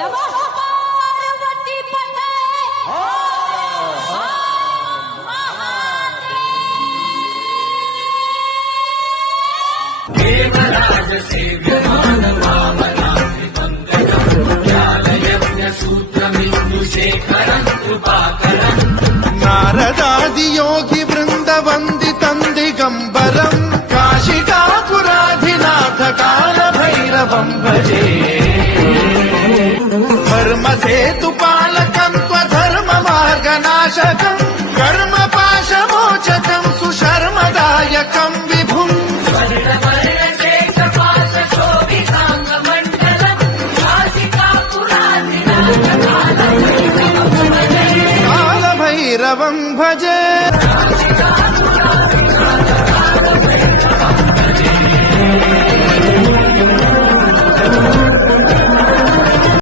नमः पार्वती पते देवराज सेव्यमान सूत्रमिन्दुशेखरं कृपाकरं नारदादि योगि वृन्द वन्दितं दिगम्बरं काशिकापुराधिनाथ कालभैरवं भजे धर्मसेतुपालकं त्वधर्ममार्गनाशकं कर्मपाशमोचकं सुशर्मदायकं विभुम् कालभैरवं भजे।